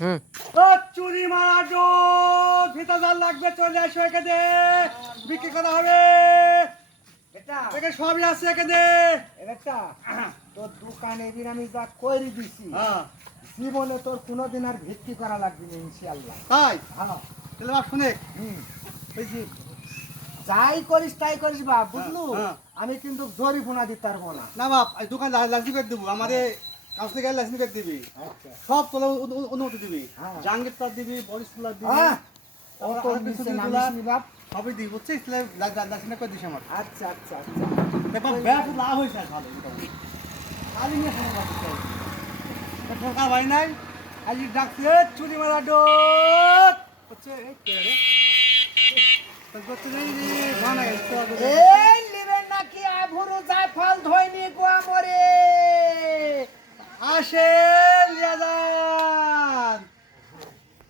হুম। ও চুরি মারা ডোজ ভিতর জাল লাগবে, চলে আসো এখানে, বিক্রি করা হবে। এটা এখানে সবই আছে এখানে। এটা তোর দোকানে এদিন আমি যা কইরি দিছি, হ্যাঁ জীবনে তোর কোনোদিন আর ভিত্তি করা লাগবে না ইনশাআল্লাহ। তাই হ্যাঁ, তাহলে বাপ শুনে হুম, ওই যে যাই করিস তাই করিস বাপ, বুঝলু? হ্যাঁ। আমি কিন্তু জরিমানা দিতে পারবো না। না বাপ আজ দোকান লাইসেন্স করে দেবো, আমাদের কাছ থেকে লাইসেন্স করে দিবি, আচ্ছা, সব তোলা অনুমতি দিবি, হ্যাঁ। জাঙ্গির প্লাস দিবি, বডি স্কুলার দিবি, হ্যাঁ, তারপরে অত আরেকটা নিচে ছবি নামিস তোলা, নি বাপ। সবই দিবি, বুঝছিস? লাইসেন্স করে দিস আমার। আচ্ছা আচ্ছা আচ্ছা, দেখো ব্যাস লাভ হয়েছে আর ভালো মোটামুটি। কালি নিয়ে শোনা যাচ্ছে ঠোকা ভাই নাই, আজ ডাকছে চুরি মারা ডোজ হচ্ছে। এই কে রে? তোর করতে যাই রে, গান গাইছে। এই লিবেন নাকি আভুরু জায়ফল ধইনি গোয়া মরে। আসে লিয়া যায়।